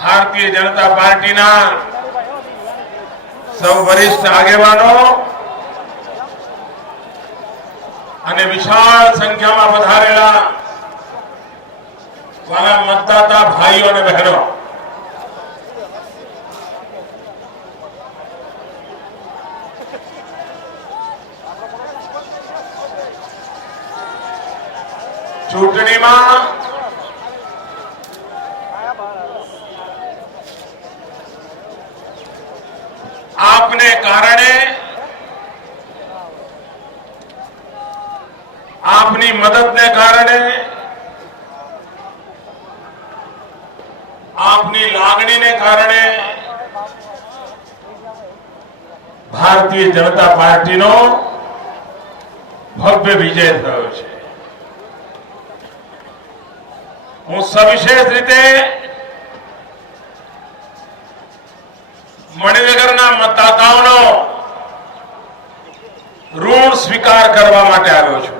Bharatiya Janata party सौ वरिष्ठ आगेवानो અને વિશાળ સંખ્યામાં પધારેલા વાલા મતદાતા ભાઈઓ અને બહેનો, ચૂંટણીમાં આપને કારણે, આપની મદદને કારણે, આપની લાગણીને કારણે ભારતીય જનતા પાર્ટીનો ભવ્ય વિજય થયો છે. હું સવિશેષ રીતે મણિનગરના મતદાતાઓનો ઋણ સ્વીકાર કરવા માટે આવ્યો છું.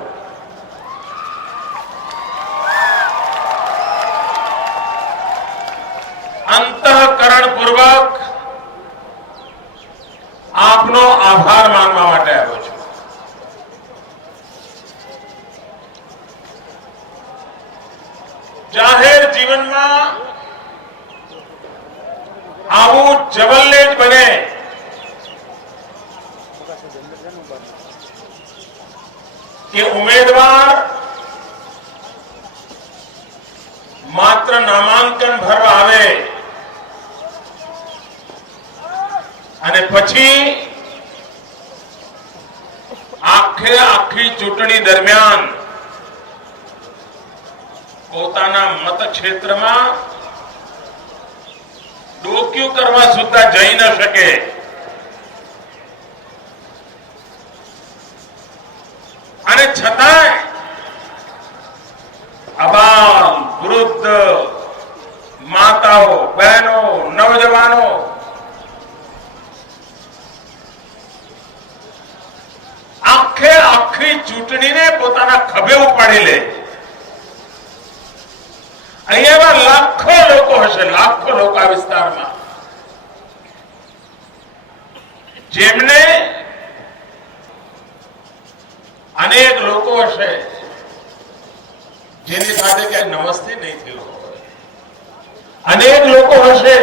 અંતઃકરણપૂર્વક આપનો આભાર માનવા માટે આવ્યો છું. જાહેર જીવનમાં આવું જબલ્લે જ બને કે ઉમેદવાર માત્ર નામાંકન ભરવા આવે અને પછી આખી ચૂંટણી દરમિયાન પોતાના મતક્ષેત્રમાં ડોક્યું કરવા સુદ્ધા જઈ ન શકે. અને છતાંય અબાલ, વૃદ્ધ, માતાઓ, બહેનો, નવજવાનો આખી ચૂંટણીને પોતાના ખભે ઉપાડી લે. અહીંયા લાખો લોકો હશે, લાખો લોકો આ વિસ્તારમાં, જેમને અનેક લોકો હશે જેની સાથે ક્યાંય નમસ્તે નહીં થયું હોય. અનેક લોકો હશે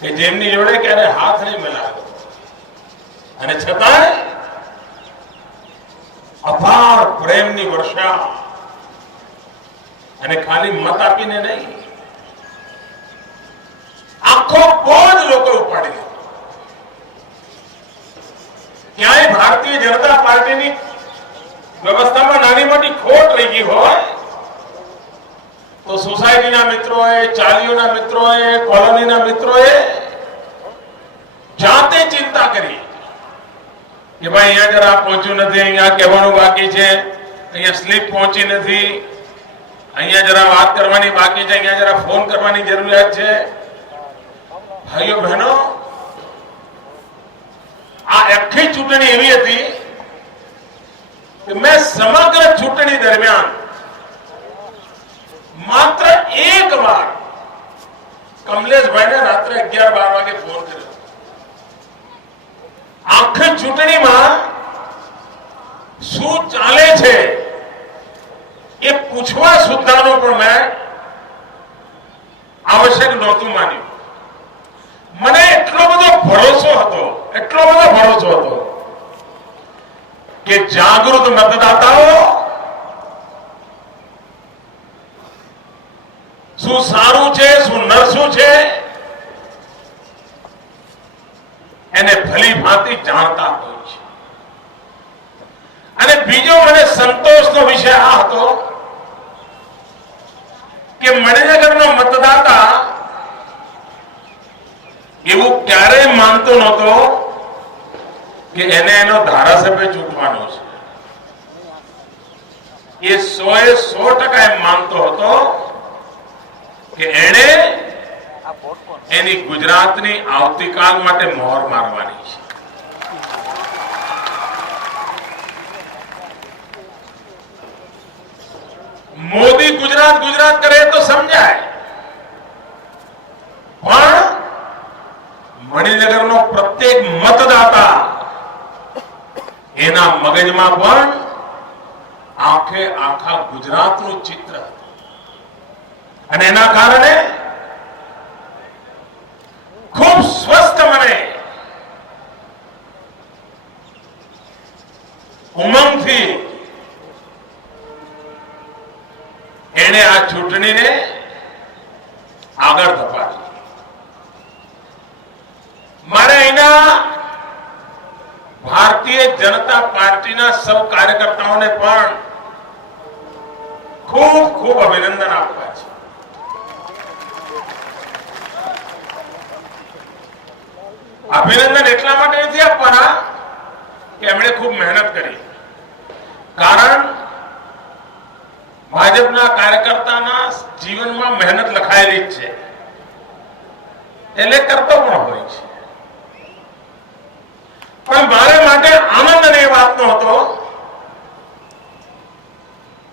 કે જેમની જોડે ક્યારે હાથ નહીં મિલાવ્યો, અને છતાંય અપાર પ્રેમની વર્ષા અને ખાલી મત આપીને નહીં, આખો બોજ લોકો ઉપાડી લીધો. ક્યાંય ભારતીય જનતા પાર્ટીની વ્યવસ્થામાં નાની મોટી ખોટ રહી ગઈ હોય તો સોસાયટીના મિત્રોએ, ચાલીઓના મિત્રોએ, કોલોનીના મિત્રોએ જાતે ચિંતા કરી કે ભાઈ અહીંયા જરા પહોંચ્યું નથી, અહીંયા કહેવાનું બાકી છે, અહીંયા સ્લીપ પહોંચી નથી, અહીંયા જરા વાત કરવાની બાકી છે, અહીંયા જરા ફોન કરવાની જરૂરિયાત છે. ભાઈઓ બહેનો, આ આખી ચૂંટણી એવી હતી કે મેં સમગ્ર ચૂંટણી દરમિયાન માત્ર એક વાર કમલેશભાઈને રાત્રે 11-12 વાગે ફોન કર્યો. આખી ચૂંટણીમાં શું ચાલે છે એ પૂછવા સુદ્ધાનો પણ મેં આવશ્યક નહોતું માન્યું. મને એટલો બધો ભરોસો હતો કે જાગૃત મતદાતાઓ શું સારું છે, શું નરસું છે એને ભલી ભાંતિ જાણતા હોય છે. અને બીજો મને સંતોષનો વિષય આ હતો કે મણિનગરનો મતદાતા એવું ક્યારેય માનતો નહોતો કે એને એનો ધારાસભ્ય ચૂંટવાનો છે. એ 100% એમ માનતો હતો કે એને એની ગુજરાતની આવતીકાલ માટે મોહર મારવાની છે. મોદી ગુજરાત કરે તો સમજાય, એના મગજમાં પણ આખે આખા ગુજરાતનું ચિત્ર હતું અને એના કારણે ખૂબ સ્વસ્થ મને ઉમંગથી એને આ ચૂંટણીને આગળ ધપાવી. મારે અહીંના ભારતીય જનતા પાર્ટીના સૌ કાર્યકર્તાઓને પણ ખૂબ ખૂબ અભિનંદન આપવા છે. અભિનંદન એટલા માટે નથી આપવાના કે એમણે ખૂબ મહેનત કરી. કારણ ભાજપના કાર્યકર્તાના જીવનમાં મહેનત લખાયેલી જ છે, એટલે કરતો પણ હોય છે. પણ મારે માટે આનંદ અને એ વાતનો હતો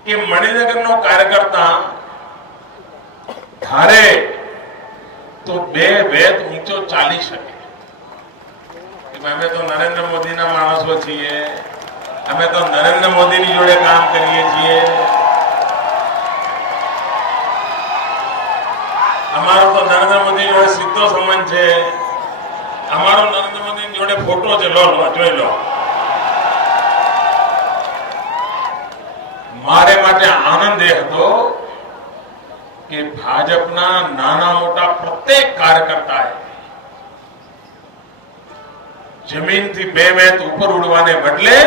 કે મણિનગરનો કાર્યકર્તા ધારે તો બે વેદ ઊંચો ચાલી શકે. અમે તો નરેન્દ્ર મોદીના માણસો છીએ, અમે તો નરેન્દ્ર મોદીની જોડે કામ કરીએ છીએ, અમારો તો નરેન્દ્ર મોદી જોડે સીધો સંબંધ છે, અમારો નરેન્દ્ર મોદી જોડે ફોટો છે, લો જોઈ લો. મારે માટે આનંદ એ હતો કે ભાજપના નાના મોટા પ્રત્યેક કાર્યકર્તાએ જમીનથી 2 મેચ ઉપર ઉડવાને બદલે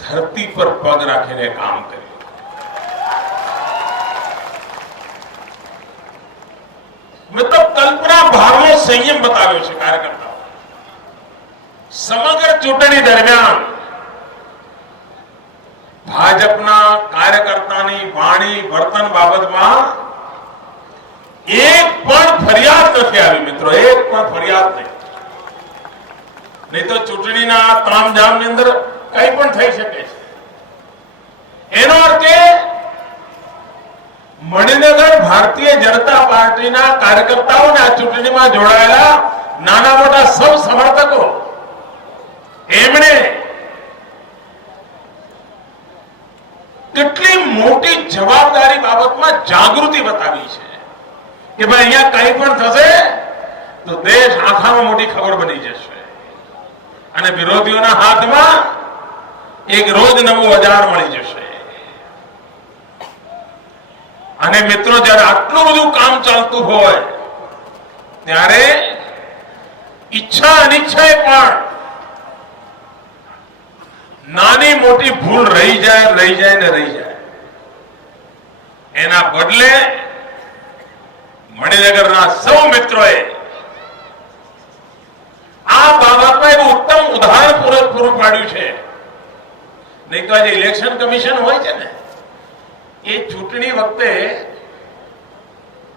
ધરતી પર પગ રાખીને કામ કર્યું. મતલબ કલ્પના બહારનો સંયમ બતાવ્યો છે કાર્યકર્તાઓ. સમગ્ર ચૂંટણી દરમિયાન ભાજપના કાર્યકર્તાની વાણી વર્તન બાબતમાં એક પણ ફરિયાદ નથી આવી મિત્રો, એક પણ ફરિયાદ નહીં. નહીં તો ચૂંટણીના તામઝામની અંદર કંઈ પણ થઈ શકે છે. એનો અર્થ એ મણિનગર ભારતીય જનતા પાર્ટીના કાર્યકર્તાઓને આ ચૂંટણીમાં જોડાયેલા નાના મોટા સૌ સમર્થકો એમણે કેટલી મોટી જવાબદારી બાબતમાં જાગૃતિ બતાવી છે કે ભાઈ અહીંયા કંઈ પણ થશે તો દેશ આખામાં મોટી ખબર બની જશે અને વિરોધીઓના હાથમાં એક રોજ નવું બજાર મળી જશે. અને મિત્રો, જ્યારે આટલું બધું કામ ચાલતું હોય ત્યારે ઈચ્છા અનિચ્છાએ પણ નાની મોટી ભૂલ રહી જાય. એના બદલે મણિનગરના સૌ મિત્રોએ આ બાબતમાં એક ઉત્તમ ઉદાહરણ પૂરું પાડ્યું છે. નહીં તો આજે ઇલેક્શન કમિશન હોય છે ને, એ ચૂંટણી વખતે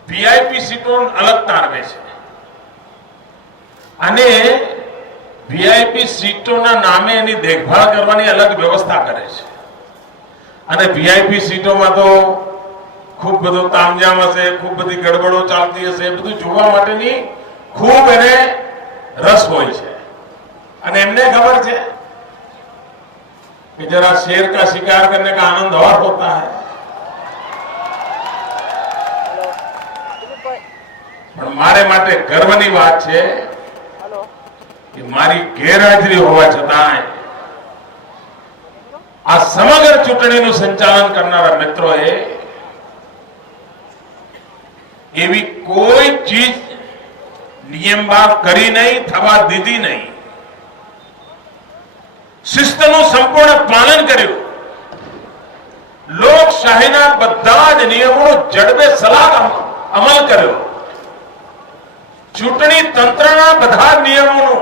વીઆઈપી સીટો અલગ તારવે છે અને વીઆઈપી સીટોના નામે એની દેખભાળ કરવાની અલગ વ્યવસ્થા કરે છે. અને વીઆઈપી સીટોમાં તો ખૂબ બધો તામઝામ હશે, ખૂબ બધી ગડબડો ચાલતી હશે, બધું જોવા માટેની ખૂબ એને રસ હોય છે. અને એમને ખબર છે कि जरा शेर का शिकार करने का आनंद और होता है, પણ મારે માટે ગર્વની વાત છે કે મારી ગેરહાજરી હોવા છતાં આ સમગ્ર ચૂંટણીનું સંચાલન કરનારા મિત્રોએ એવી કોઈ ચીજ નિયમબાર કરી નહીં, થવા દીધી નહીં. શિસ્તનું સંપૂર્ણ પાલન કર્યું. લોકશાહીના બધા જ નિયમોનો જડબે સલાહ અમલ કર્યો. ચૂંટણી તંત્રના બધા નિયમોનું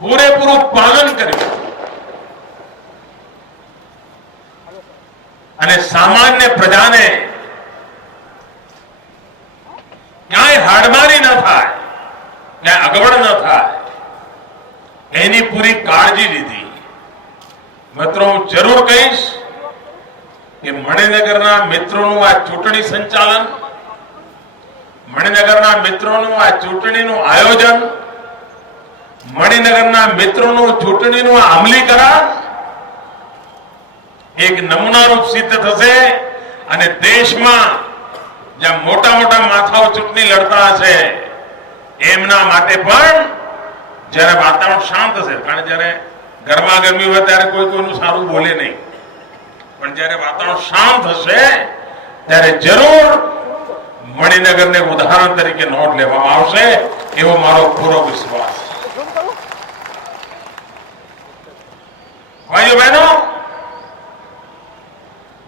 પૂરેપૂરું પાલન કર્યું અને સામાન્ય પ્રજાને ક્યાંય હાડમારી ન થાય, ક્યાંય અગવડ ન થાય, એની પૂરી કાળજી લીધી. મિત્રો, હું જરૂર કહીશ કે મણિનગરના મિત્રોનું આ ચૂંટણી સંચાલન, મણિનગરના મિત્રોનું આ ચૂંટણીનું આયોજન મણિનગરના મિત્રોનું ચૂંટણીનું અમલીકરણ એક નમૂનારૂપ સિદ્ધ થશે અને દેશમાં જ્યાં મોટા મોટા માથાઓ ચૂંટણી લડતા હશે એમના માટે પણ જ્યારે વાતાવરણ શાંત હશે, કારણ જ્યારે ગરમા ગરમી હોય ત્યારે કોઈ કોઈનું સારું બોલે નહીં, પણ જ્યારે વાતાવરણ શાંત હશે ત્યારે જરૂર મણિનગરને ઉદાહરણ તરીકે નોંધ લેવામાં આવશે એવો મારો પૂરો વિશ્વાસ. ભાઈઓ બહેનો,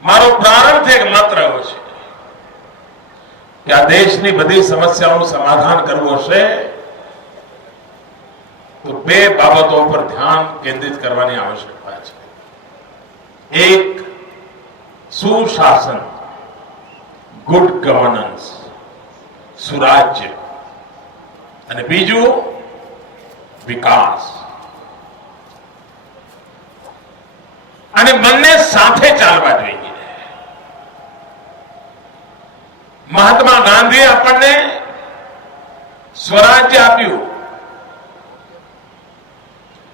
મારો પ્રારંભિક મત રહ્યો છે કે આ દેશની બધી સમસ્યાઓનું સમાધાન કરવું હશે તો બે બાબતો પર ધ્યાન કેન્દ્રિત કરવાની આવશ્યકતા છે. એક, સુશાસન, ગુડ ગવર્નન્સ, સુરાજ્ય, અને બીજું વિકાસ. અને બંને સાથે ચાલવા જોઈએ. મહાત્મા ગાંધીએ આપણને સ્વરાજ્ય આપ્યું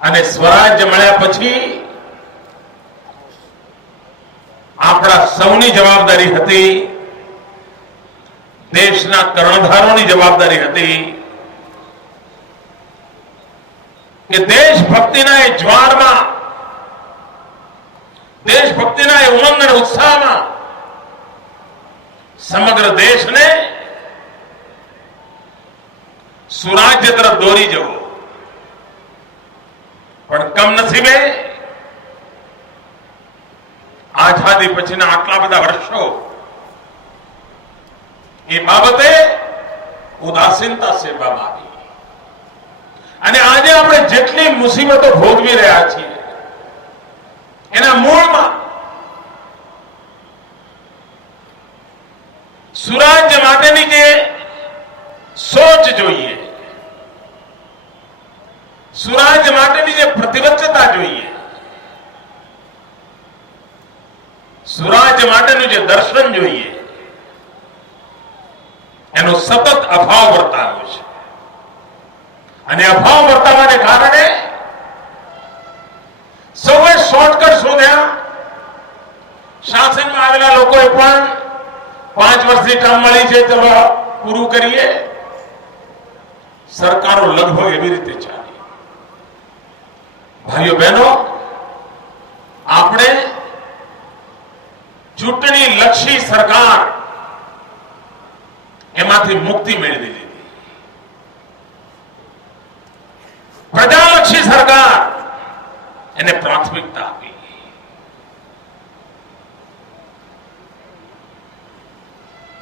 અને સ્વરાજ્ય મળ્યા પછી આપણા સૌની જવાબદારી હતી, દેશના કર્ણધારોની જવાબદારી હતી કે દેશભક્તિના એ જ્વાળમાં, દેશભક્તિના એ ઉમંગ અને ઉત્સાહમાં સમગ્ર દેશને સુરાજ્ય તરફ દોરી જવો. પણ કમનસીબે આઝાદી પછીના આટલા બધા વર્ષો એ બાબતે ઉદાસીનતા સેવામાં આવી અને આજે આપણે જેટલી મુસીબતો ભોગવી રહ્યા છીએ એના મૂળમાં સુરાજ્ય માટેની જે સોચ જોઈએ, સુરાજ્ય માટેની જે પ્રતિબદ્ધતા જોઈએ, સુરાજ્ય માટેનું જે દર્શન જોઈએ એનો સતત અભાવ વર્તાયો છે. અને અભાવ વર્તાવાને કારણે સૌએ શોર્ટકટ શોધ્યા. શાસનમાં આવેલા લોકોએ પણ 5 વર્ષની ટર્મ મળી છે, ચલો પૂરું કરીએ. સરકારો લગભગ એવી રીતે ચાલી. ભાઈઓ બહેનો, આપણે ચૂંટણી લક્ષી સરકાર એમાંથી મુક્તિ મેળવી લીધી. પ્રજાલક્ષી સરકાર એને પ્રાથમિકતા આપી.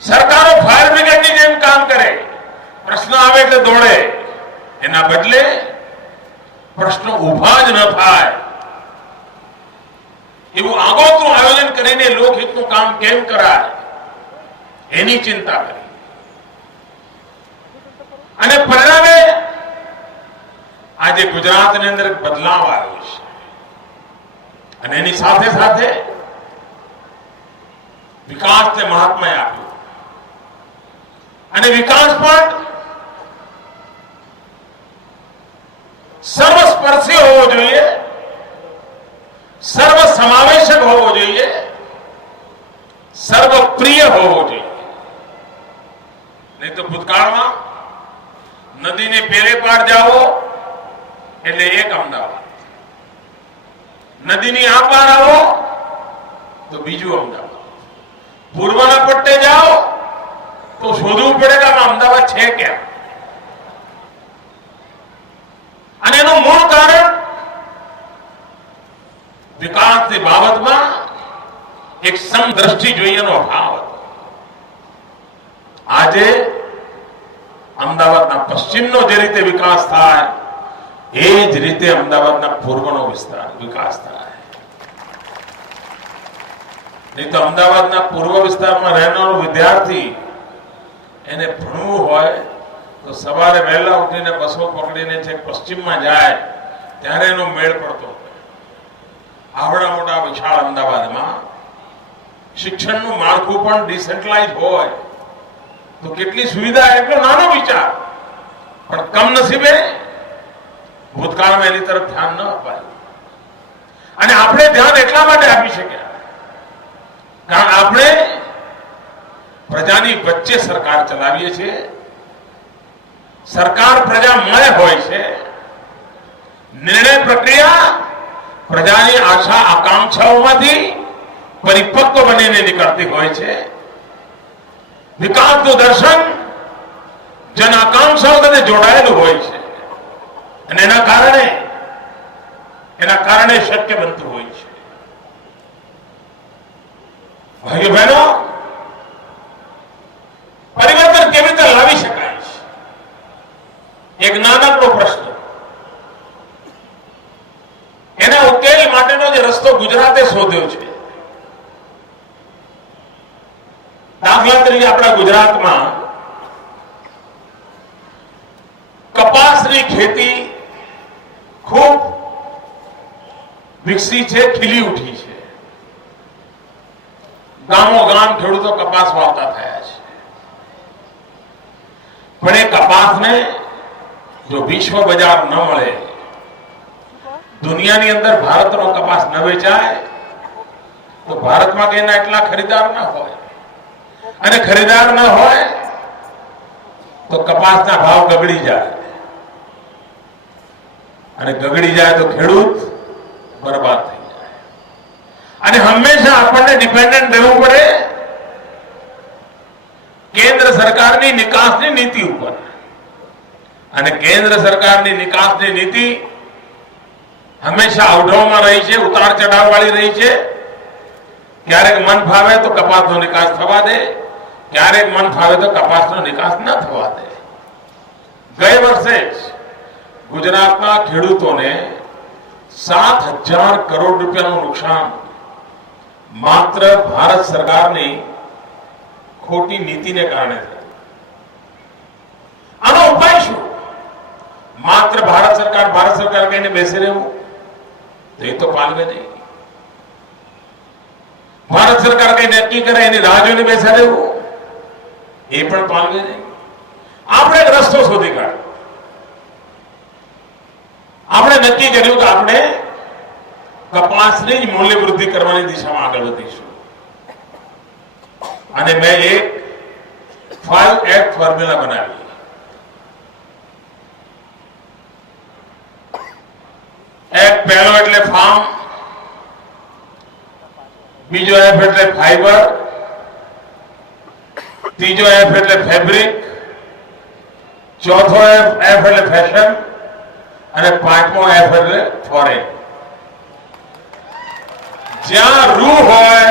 સરકારો ફાયર બ્રિગેડની જેમ કામ કરે, પ્રશ્ન આવે એટલે દોડે. એના બદલે પ્રશ્નો ઉભા જ ન થાય એવું આગોતરું આયોજન કરીને લોકહિતનું કામ કેમ કરાય એની ચિંતા કરી. અને પરિણામે આજે ગુજરાતની અંદર બદલાવ આવ્યો છે અને એની સાથે સાથે વિકાસને મહાત્મય આપ્યું. અને વિકાસ પણ સર્વસ્પર્શી હોવો જોઈએ, સર્વ સમાવેશક હોવો જોઈએ, સર્વપ્રિય હોવો જોઈએ. નહીં તો ભૂતકાળમાં નદીને પેરે પાર જાઓ એટલે એક અમદાવાદ, નદીની આ પાર આવો તો બીજું અમદાવાદ, પૂર્વના પટ્ટે જાઓ તો શોધવું પડે કે આમાં અમદાવાદ છે ક્યાં. અને એનું મૂળ કારણ વિકાસની બાબતમાં એક સમદ્રષ્ટિ જોઈએનો અભાવ હતો. આજે અમદાવાદના પશ્ચિમનો જે રીતે વિકાસ થાય એ જ રીતે અમદાવાદના પૂર્વનો વિકાસ થાય. નહીં તો અમદાવાદના પૂર્વ વિસ્તારમાં રહેનારો વિદ્યાર્થી એને ભણવું હોય તો સવારે વહેલા ઉઠીને બસો પકડીને છેક પશ્ચિમમાં જાય ત્યારે એનો મેળ પડતો. આવડા મોટા વિશાળ અમદાવાદમાં શિક્ષણનું માળખું પણ ડિસેન્ટ્રલાઇઝ હોય તો કેટલી સુવિધા, એટલો નાનો વિચાર. પણ કમનસીબે ભૂતકાળમાં એની તરફ ધ્યાન ન અપાયું. અને આપણે ધ્યાન એટલા માટે આપી શક્યા કારણ આપણે પ્રજાની વચ્ચે સરકાર ચલાવીએ છીએ. સરકાર પ્રજામય હોય છે. નિર્ણય પ્રક્રિયા પ્રજાની આશા આકાંક્ષાઓમાંથી પરિપક્વ બનીને નીકળતી હોય છે. વિકાસનું દર્શન જન આકાંક્ષાઓ સાથે જોડાયેલું હોય છે અને એના કારણે શક્ય બનતું હોય છે. ભાઈઓ બહેનો, પરિવર્તન કેવી રીતે લાવી શકાય છે? એક નાનકડો પ્રશ્ન. એના ઉકેલ માટેનો જે રસ્તો ગુજરાતે શોધ્યો છે. દાખલા તરીકે આપણા ગુજરાતમાં કપાસની ખેતી ખૂબ વિકસી છે, ખીલી ઉઠી છે. ગામો ગામ ખેડૂતો કપાસ વાવતા થયા છે. પણ એ કપાસને જો વિશ્વ બજાર ન મળે, દુનિયાની અંદર ભારતનો કપાસ ન વેચાય તો ભારતમાં કઈના એટલા ખરીદાર ના હોય, અને ખરીદાર ન હોય તો કપાસના ભાવ ગગડી જાય, અને ગગડી જાય તો ખેડૂત બરબાદ થઈ જાય. અને હંમેશા આપણને ડિપેન્ડન્ટ રહેવું પડે કેન્દ્ર સરકારની નિકાસની નીતિ ઉપર. અને કેન્દ્ર સરકારની નિકાસની નીતિ હંમેશા અવઢવમાં રહી છે, ઉતાર ચઢાવ વાળી રહી છે. ક્યારેક મન ફાવે તો કપાસનો નિકાસ થવા દે, ક્યારેક મન ફાવે તો કપાસનો નિકાસ ન થવા દે. ગયે વર્ષે જ ગુજરાતના ખેડૂતોને 7,000 કરોડ રૂપિયાનું નુકસાન માત્ર ભારત સરકારની ખોટી નીતિને કારણે થયું. આનો ઉપાય શું? માત્ર ભારત સરકાર કહીને બેસી રહેવું તો એ તો પાલવે નહીં. ભારત સરકાર કઈ નક્કી કરે એની રાહ જોઈને બેસી રહેવું એ પણ પાલવે નહીં. આપણે એક રસ્તો શોધી કાઢ્યો. આપણે નક્કી કર્યું કે આપણે કપાસની જ મૂલ્ય વૃદ્ધિ કરવાની દિશામાં આગળ વધીશું. અને મેં એક 5F ફોર્મ્યુલા બનાવી. એક પહેલો એટલે ફાર્મ, બીજો એફ એટલે ફાઈબર, ત્રીજો એફ એટલે ફેબ્રિક, ચોથો એફ એટલે ફેશન, અને પાંચમો એફ એટલે ફોરેન. જ્યાં રૂ હોય,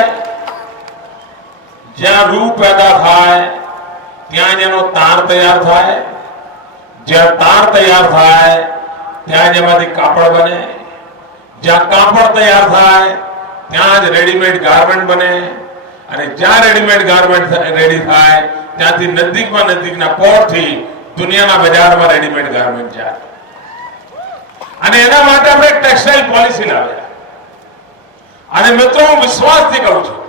જ્યાં રૂ પેદા થાય ત્યાં જેનો તાર તૈયાર થાય, જ્યાં તાર તૈયાર થાય ત્યાં જેમાંથી કાપડ બને, જ્યાં કાપડ તૈયાર થાય ત્યાં જ રેડીમેડ ગાર્મેન્ટ બને, અને જ્યાં રેડીમેડ ગાર્મેન્ટ રેડી થાય ત્યાંથી નજીકના પોર્ટથી દુનિયાના બજારમાં રેડીમેડ ગાર્મેન્ટ જાય. અને એના માટે આપણે ટેક્સટાઇલ પોલિસી લાવ્યા. અને મિત્રો, હું વિશ્વાસથી કહું છું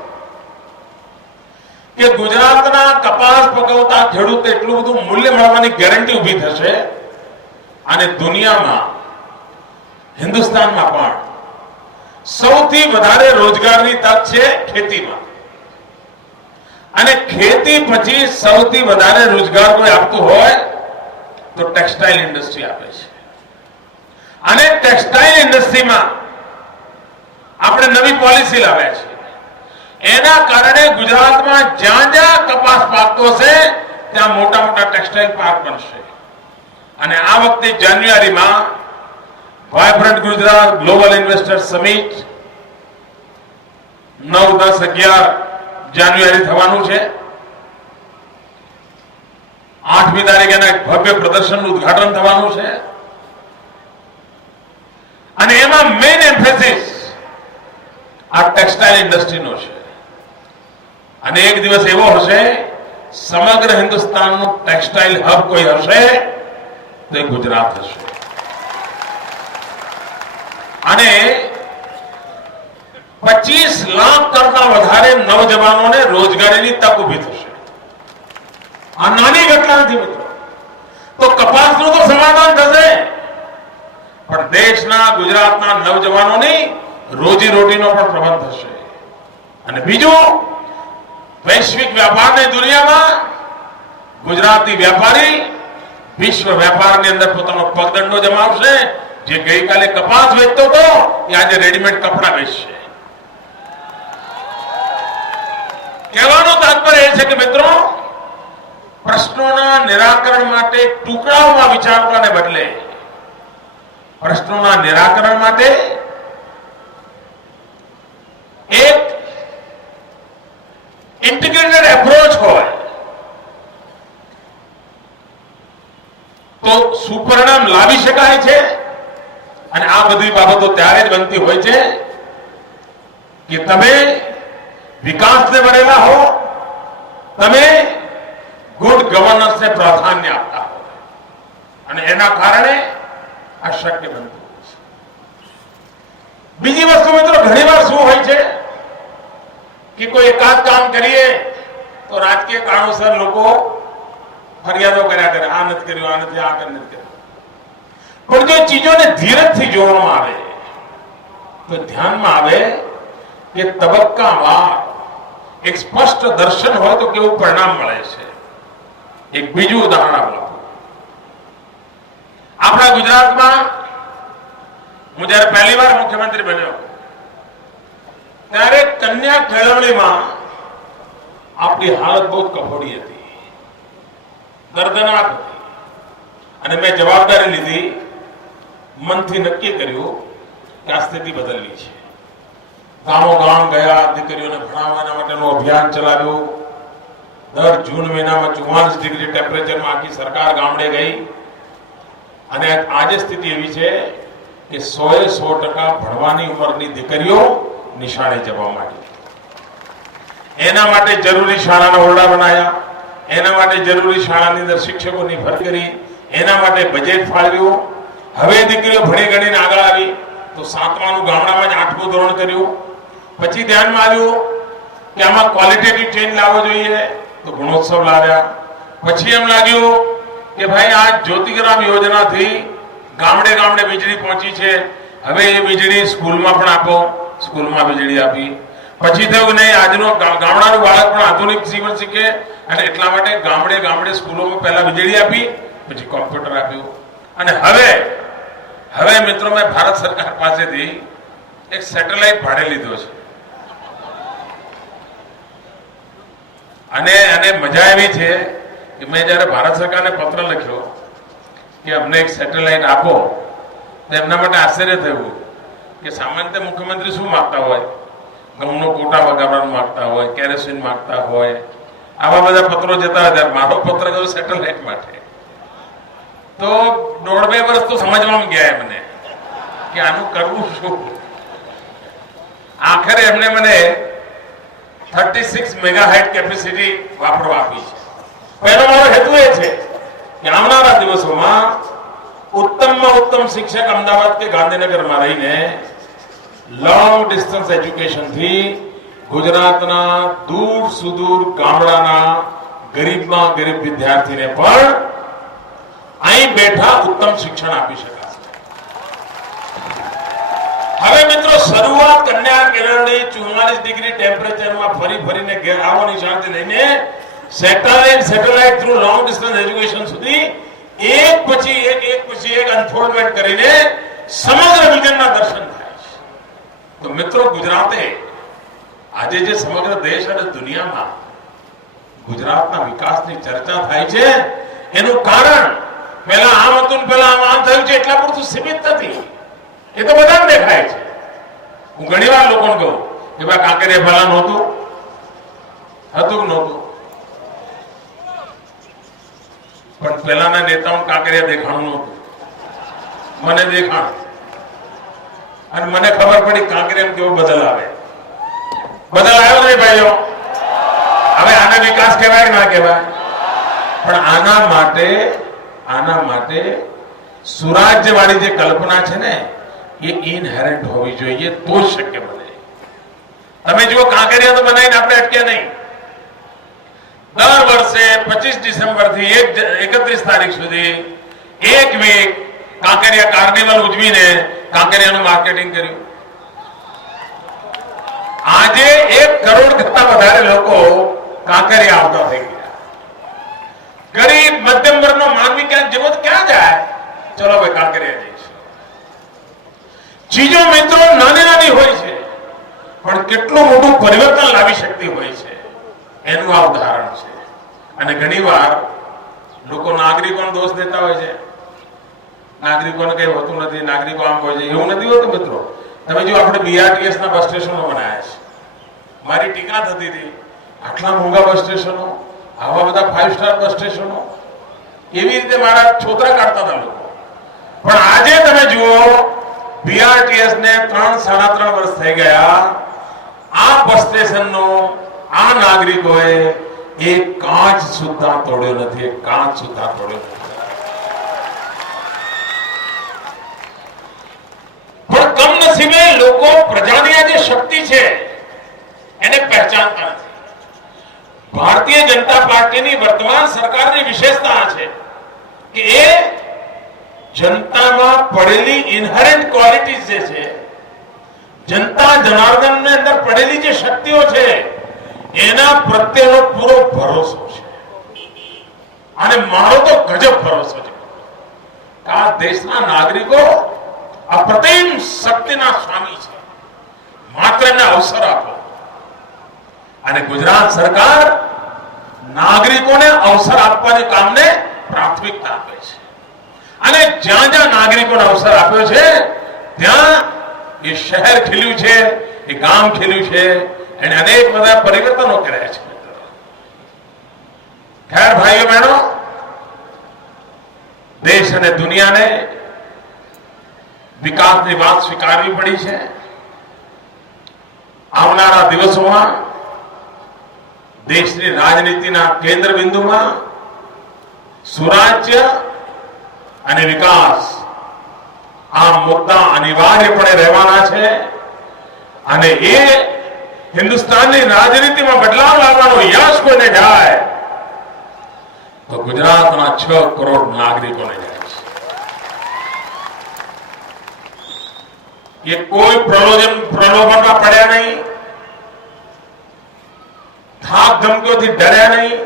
કે ગુજરાતના કપાસ પકવતા ખેડૂત એટલું બધું મૂલ્ય મળવાની ગેરંટી ઉભી થશે, અને દુનિયામાં, હિન્દુસ્તાનમાં પણ સૌથી વધારે રોજગારની તક છે ખેતીમાં. અને ખેતી પછી સૌથી વધારે રોજગાર કોઈ આપતું હોય તો ટેક્સટાઇલ ઇન્ડસ્ટ્રી આપે છે. અને ટેક્સટાઇલ ઇન્ડસ્ટ્રીમાં આપણે નવી પોલિસી લાવ્યા છે. એના કારણે ગુજરાતમાં જ્યાં જ્યાં કપાસ પાકતો હશે ત્યાં મોટા મોટા ટેક્સટાઇલ પાર્ક બનશે. અને આ વખતે જાન્યુઆરીમાં vibrant Gujarat global investor summit 9, 10, 11 જાન્યુઆરી થવાનું છે. 8મી તારીખે એક ભવ્ય પ્રદર્શનનું ઉદઘાટન થવાનું છે. અને એમાં મેઇન એમ્ફેસિસ આ ટેક્સટાઇલ ઇન્ડસ્ટ્રીનો છે. અને એક દિવસ એવો હશે, સમગ્ર હિન્દુસ્તાનનું ટેક્સટાઇલ હબ કોઈ હશે તો એ ગુજરાત હશે. અને 25 લાખ કરતા વધારે નવજવાનોને રોજગારીની તક ઉભી થશે. આ નાની ઘટના નથી મિત્રો. તો કપાસનું તો સમાધાન થશે, પણ દેશના ગુજરાતના નવજવાનોની રોજીરોટીનો પણ પ્રબંધ થશે. અને બીજું, વૈશ્વિક વ્યાપારની દુનિયામાં ગુજરાતી વેપારી વિશ્વ વેપારની અંદર પોતાનો પગદંડો જમાવશે. જે ગઈકાલે કપાસ વેચતો હતો એ આજે રેડીમેડ કપડા વેચશે. કહેવાનો તાત્પર્ય એ છે કે મિત્રો, પ્રશ્નોના નિરાકરણ માટે ટુકડાઓમાં વિચારવાને બદલે પ્રશ્નોના નિરાકરણ માટે એક ઇન્ટિગ્રેટેડ એપ્રોચ હોય તો સુપરિણામ લાવી શકાય છે. અને આ બધી બાબતો ત્યારે જ બનતી હોય છે કે તમે વિકાસને વરેલા હો, તમે ગુડ ગવર્નન્સને પ્રાધાન્ય આપતા હો, અને એના કારણે આ શક્ય બનતું હોય છે. બીજી વસ્તુ મિત્રો, ઘણીવાર શું હોય છે કે કોઈ એકાદ કામ કરીએ તો રાજકીય કારણોસર લોકો ફરિયાદો કર્યા કરે, આ નથી કર્યું, આ નથી, આ નથી કર્યું. પણ જો ચીજોને ધીરજથી જોવામાં આવે તો ધ્યાનમાં આવે કે તબક્કાવાર એક સ્પષ્ટ દર્શન હોય તો કેવું પરિણામ મળે છે. એક બીજું ઉદાહરણ આપો. આપણા ગુજરાતમાં હું જયારે પહેલી વાર મુખ્યમંત્રી બન્યો ત્યારે કન્યા કેળવણીમાં આપણી હાલત બહુ કફોડી હતી, દર્દનાક હતી. અને મેં જવાબદારી લીધી, મનથી નક્કી કર્યું કે આ સ્થિતિ બદલવી છે. ગામો ગામ ગયા, દીકરીઓને ભણાવવાના માટેનું અભિયાન ચલાવ્યું. દર જૂન મહિનામાં 44 ડિગ્રી ટેમ્પરેચરમાં આખી સરકાર ગામડે ગઈ. અને આજે સ્થિતિ એવી છે કે 100% ભણવાની ઉંમરની દીકરીઓ નિશાળે જવા માંડી. એના માટે જરૂરી શાળાના ઓરડા બનાવ્યા, એના માટે જરૂરી શાળાની અંદર શિક્ષકોની ભરતી કરી, એના માટે બજેટ ફાળવ્યું. હવે દીકરીઓ ભણી ગણીને આગળ આવી તો 7માનું ગામડામાં જ 8મું ધોરણ કર્યું. પછી ધ્યાનમાં આવ્યું કે આમાં ક્વોલિટેટિવ ચેન્જ લાવવો જોઈએ તો ગુણોત્સવ લાવ્યા. પછી એમ લાગ્યું કે ભાઈ આ જ્યોતિગ્રામ યોજનાથી ગામડે ગામડે વીજળી પહોંચી છે, હવે એ વીજળી સ્કૂલમાં પણ આપો, સ્કૂલમાં વીજળી આપી. પછી થયું નહીં, આજનો ગામડાનું બાળક પણ આધુનિક જીવન શીખે અને એટલા માટે ગામડે ગામડે સ્કૂલોમાં પહેલા વીજળી આપી, પછી કોમ્પ્યુટર આપ્યું. અને હવે મિત્રો, મેં ભારત સરકાર પાસેથી એક સેટેલાઇટ ભાડે લીધો છે. અને મજા એવી છે કે મેં જયારે ભારત સરકારને પત્ર લખ્યો કે અમને એક સેટેલાઇટ આપો તો એમના માટે આશ્ચર્ય થયું કે સામાન્ય મુખ્યમંત્રી શું માંગતા હોય, ઘઉંનો કોટા વગાડવાનું માંગતા હોય, કેરોસીન માંગતા હોય, આવા બધા પત્રો જતા હોય. ત્યારે મારો પત્ર ગયો સેટેલાઇટ માટે. તો 1.5-2 વર્ષ તો સમજવામાં ગયા એમને કે આનું કરવું શું. આખરે એમને મને 36 મેગાહાઇટ કેપેસિટી વાપરવા આપી છે. પહેલો મારો હેતુ એ છે કે આવનારા દિવસોમાં ઉત્તમમાં ઉત્તમ શિક્ષક અમદાવાદ કે ગાંધીનગરમાં રહીને લોંગ ડિસ્ટન્સ એજ્યુકેશનથી ગુજરાતના દૂર સુદૂર ગામડાના ગરીબમાં ગરીબ વિદ્યાર્થીને પણ અહીં બેઠા ઉત્તમ શિક્ષણ આપી શકાશે. હવે મિત્રો, શરૂઆત કન્યા કેળવણી 44 ડિગ્રી ટેમ્પરેચરમાં ફરીને ઘેર આવો નિશાનથી લઈને satellite through long distance education સુધી એક પછી એક અનફોલ્ડમેન્ટ કરીને સમગ્ર વિઝનના દર્શન થાય છે. તો મિત્રો, ગુજરાતે આજે જે સમગ્ર દેશ અને દુનિયામાં ગુજરાતના વિકાસની ચર્ચા થાય છે એનું કારણ પહેલા આમ હતું, પહેલા આમ થયું છે એટલા પૂરતું સીમિત નથી. એ તો બધાને દેખાય છે. હું ઘણી વાર લોકોને કહું કે ભાઈ કાંકરિયા પહેલા નહોતું, હતું કે નહોતું? પણ પહેલાના નેતાઓને કાંકરિયા દેખાણું નહોતું, મને દેખાણ. અને મને ખબર પડી કાંકરિયામાં કેવો બદલ આવે. બદલ આવ્યો નહીં ભાઈઓ? હવે આને વિકાસ કહેવાય કે ના કહેવાય? પણ આના માટે સુરાજ્યવાળી જે કલ્પના છે ને એ ઇનહેરન્ટ હોવી જોઈએ, તો જ શક્ય બને. તમે જુઓ, કાંકરિયા તો બનાવીને આપણે અટક્યા નહીં. દર વર્ષે 25 ડિસેમ્બર થી 31 તારીખ સુધી એક વીક કાંકરિયા કાર્નિવલ ઉજવીને કાંકરિયાનું માર્કેટિંગ કર્યું. આજે 1 કરોડ કરતા વધારે લોકો કાંકરિયા આવતા થઈ ગયા. ગરીબ મધ્યમ વર્ગનો માનવી ક્યાંક જવો તો ક્યાં જાય? ચલો ભાઈ કાંકરિયા જઈશું. ચીજો મિત્રો નાની નાની હોય છે પણ કેટલું મોટું પરિવર્તન લાવી શકતી હોય છે એનું આ ઉદાહરણ છે. અને ઘણીવાર લોકો નાગરિકોનો દોષ દેતા હોય છે. નાગરિકોને કઈ હોતું નથી, નાગરિકો આમ હોય છે, એવું નથી હોતું મિત્રો. તમે જો આપણે BRTS ના બસ સ્ટેશનો બનાવ્યા છે, મારી ટીકા થતી હતી આટલા મોંઘા બસ સ્ટેશનો, આવા બધા 5 સ્ટાર બસ સ્ટેશનો, એવી રીતે મારા છોતરા કાઢતા હતા લોકો. પણ આજે તમે જુઓ BRTS ને 3-3.5 વર્ષ થઈ ગયા. આ બસ સ્ટેશનનો આ નાગરિકોએ એક કાચ સુદ્ધા તોડ્યો નથી, એક કાચ સુદ્ધા તોડ્યો નથી. પણ કમનસીબે લોકો પ્રજાની આ જે શક્તિ છે એને પહેચાનતા નથી. ભારતીય જનતા પાર્ટીની વર્તમાન સરકારની વિશેષતા છે કે એ જનતામાં પડેલી ઇનહેરન્ટ ક્વોલિટીઝ જે છે, જનતા જનાર્દનની અંદર પડેલી જે શક્તિઓ છે એના પ્રત્યેનો પૂરો ભરોસો છે. અને મારો તો ગજબ ભરોસો છે કે આ દેશના નાગરિકો અપ્રતિમ શક્તિના સ્વામી છે. માત્ર એમને અવસર આપો. અને ગુજરાત સરકાર નાગરિકોને અવસર આપવાની કામને પ્રાથમિકતા આપે છે. અને જ્યાં જ્યાં નાગરિકોને અવસર આપ્યો છે ત્યાં એ શહેર ખીલ્યું છે, એ ગામ ખીલ્યું છે, એને અનેક બધા પરિવર્તનો કર્યા છે. ખેર ભાઈઓ બહેનો, દેશ અને દુનિયાને વિકાસની વાત સ્વીકારવી પડી છે. આવનારા દિવસોમાં દેશની રાજનીતિના કેન્દ્ર બિંદુમાં સુરાજ્ય અને વિકાસ આ મુદ્દા અનિવાર્યપણે રહેવાના છે. અને એ હિન્દુસ્તાનની રાજનીતિમાં બદલાવ લાવવાનો યશ કોઈને જાય તો ગુજરાતના 6 કરોડ નાગરિકોને જાય છે. એ કોઈ પ્રલોભનમાં પડ્યા નહીં, થાક ધમકીઓથી ડર્યા નહીં,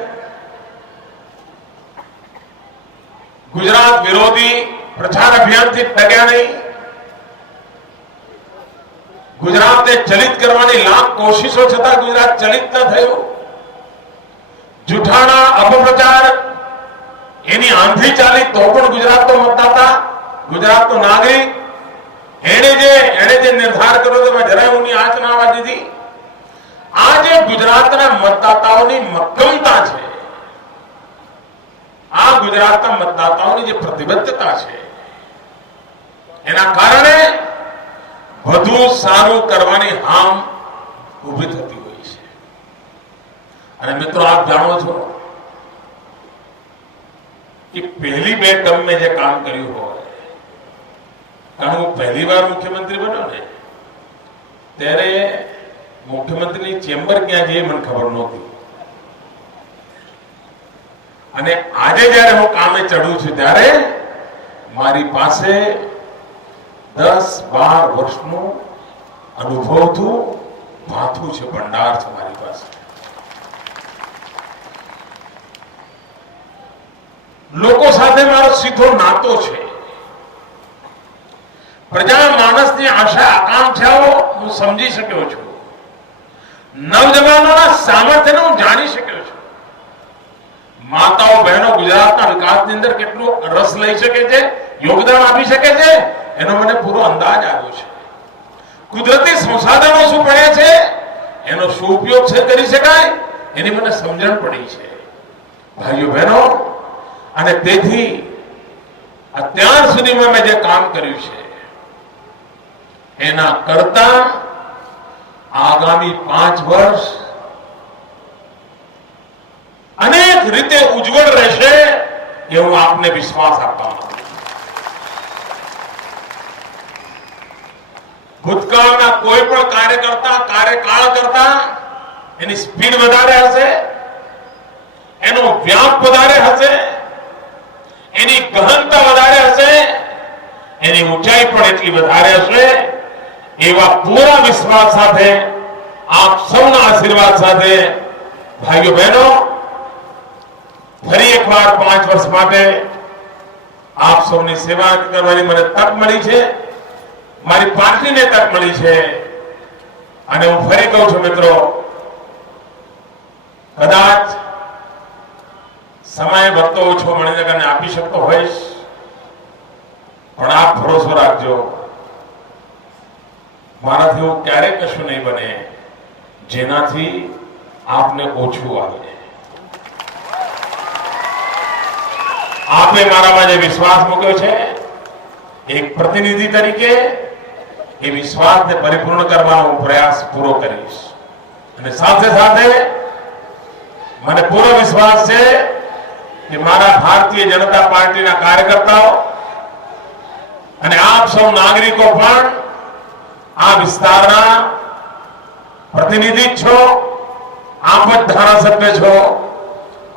ગુજરાત વિરોધી પ્રચાર અભિયાનથી ડગ્યા નહીં, ગુજરાતને ચલિત કરવાની લાખ કોશિશો છતાં ગુજરાત ચલિત ન થયું. જૂઠાણા અપપ્રચાર એની આંધી ચાલી તો પણ ગુજરાતનો મતદાતા, ગુજરાતનો નાગરિક એને જે નિર્ધાર કર્યો તો જરાય ઊની આંચ ના આવવા દીધી. આ જે ગુજરાતના મતદાતાઓની મક્કમતા છે, આ ગુજરાતના મતદાતાઓની જે પ્રતિબદ્ધતા છે, એના કારણે વધુ સારું કરવાની હામ ઉભી થતી હોય છે. અને મિત્રો આપ જાણો છો કે પહેલી 2 ટર્મ મેં જે કામ કર્યું હોય, કારણ હું પહેલી વાર મુખ્યમંત્રી બન્યો ને ત્યારે મુખ્યમંત્રીની ચેમ્બર ક્યાં છે મને ખબર નહોતી. અને આજે જયારે હું કામે ચડું છું ત્યારે મારી પાસે 10-12 વર્ષનું અનુભવતું ભાથું છે, ભંડાર છે મારી પાસે. લોકો સાથે મારો સીધો નાતો છે. પ્રજા માણસની આશા આકાંક્ષાઓ હું સમજી શક્યો છું. નવજવાનોના સામર્થ્યને હું જાણી શક્યો છું. માતાઓ બહેનો ગુજરાતના વિકાસની અંદર કેટલો રસ લઈ શકે છે, યોગદાન આપી શકે છે, એનો મને પૂરો અંદાજ આવ્યો છે. કુદરતી સંસાધનો શું પડે છે, એનો શું ઉપયોગ છે કરી શકાય, એની મને સમજણ પડી છે ભાઈઓ બહેનો. અને તેથી અત્યાર સુધીમાં મેં જે કામ કર્યું છે એના કરતા આગામી 5 વર્ષ અનેક રીતે ઉજ્જવળ રહેશે એ હું આપને વિશ્વાસ આપવા માંગુ છું. ભૂતકાળના કોઈ પણ કાર્યકાળ કરતા એની સ્પીડ વધારે હશે, એનો વ્યાપ વધારે હશે, એની ગહનતા વધારે હશે, એની ઊંચાઈ પણ એટલી વધારે હશે એવા પૂરા વિશ્વાસ સાથે આપ સૌના આશીર્વાદ સાથે ભાઈઓ બહેનો ફરી એકવાર 5 વર્ષ માટે આપ સૌની સેવા કરવાની મને તક મળી છે, મારી પાર્ટીને તક મળી છે અને હું ફરી કહું છું મિત્રો, કદાચ સમય વધતો ઓછો મણિનગરને આપી શકતો હોઈશ, પણ આપ ભરોસો રાખજો મારાથી એવું ક્યારેય કશું નહીં બને જેનાથી આપને ઓછું આવે। આપે મારામાં જે વિશ્વાસ મૂક્યો છે એક પ્રતિનિધિ તરીકે એ વિશ્વાસને પરિપૂર્ણ કરવાનો પ્રયાસ પૂરો કરીશ અને સાથે સાથે મને પૂરો વિશ્વાસ છે કે મારા ભારતીય જનતા પાર્ટીના કાર્યકર્તાઓ અને આપ સૌ નાગરિકો પણ આ વિસ્તારના પ્રતિનિધિ છો, આપ જ ધારાસભ્ય છો,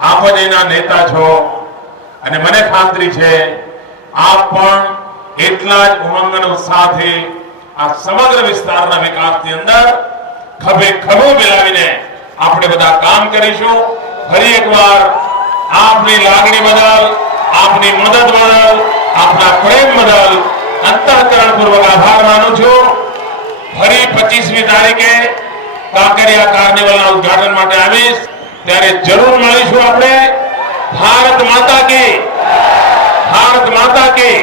આપ જ એના નેતા છો અને મને ખાતરી છે આપ પણ એટલા જ ઉમંગ અને ઉત્સાહથી આ સમગ્ર વિસ્તારના વિકાસની અંદર ખભે ખભો મિલાવીને આપણે બધા કામ કરીશું। ફરી એકવાર આપની લાગણી બદલ, આપની મદદ બદલ, આપના પ્રેમ બદલ અંતઃકરણપૂર્વક આભાર માનું છું। ફરી 25મી તારીખે કાંકરિયા કાર્નિવલના ઉદ્ઘાટન માટે આવીશ, ત્યારે જરૂર મળીશું આપણે। ભારત માતા કી, ભારત માતા કી।